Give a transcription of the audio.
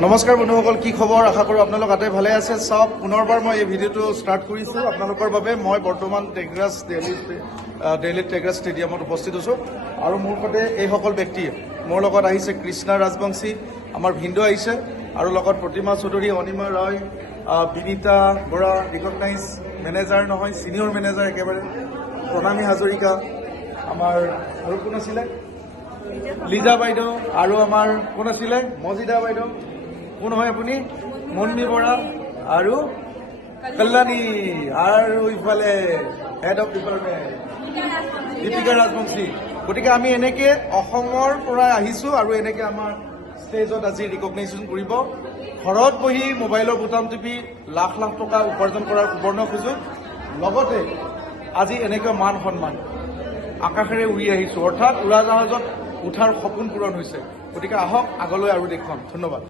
নমস্কাৰ বন্ধুসকল, কি খবৰ? আশা কৰোঁ আপোনালোক আটাই ভালে আছে। চাওক, পুনৰবাৰ মই এই ভিডিঅ'টো ষ্টাৰ্ট কৰিছোঁ আপোনালোকৰ বাবে। মই বৰ্তমান টেকৰাজ দিল্লীত টেকৰাজ ষ্টেডিয়ামত উপস্থিত আছোঁ আৰু মোৰ সৈতে এইসকল ব্যক্তি, মোৰ লগত আহিছে কৃষ্ণা ৰাজবংশী, আমাৰ ভিন্দু আহিছে, আৰু লগত প্ৰতিমা চৌধুৰী, অনিমা ৰয়, বিনীতা বৰা, ৰিকগনাইজ মেনেজাৰ নহয়, ছিনিয়ৰ মেনেজাৰ একেবাৰে, প্ৰণামী হাজৰিকা, আমাৰ আৰু কোন আছিলে, লিজা বাইদেউ, আৰু আমাৰ কোন আছিলে, মজিদা বাইদেউ, কোন হয় আপুনি, মন্মি বৰা, আৰু কল্যাণী, আৰু ইফালে head of department Dipika Rajbongshi. গতিকে আমি এনেকে অসমৰ পৰা আহিছোঁ আৰু এনেকে আমাৰ ষ্টেজত আজি ৰিকগনাইজেশ্যন কৰিব। ঘৰত বহি মোবাইলৰ বুটাম টিপি লাখ লাখ টকা উপাৰ্জন কৰাৰ সুবৰ্ণ সুযোগ, লগতে আজি এনেকৈ মান সন্মান আকাশেৰে উৰি আহিছোঁ, অৰ্থাৎ উৰাজাহাজত উঠাৰ সপোন পূৰণ হৈছে। গতিকে আহক আগলৈ আৰু দেখুৱাম। ধন্যবাদ।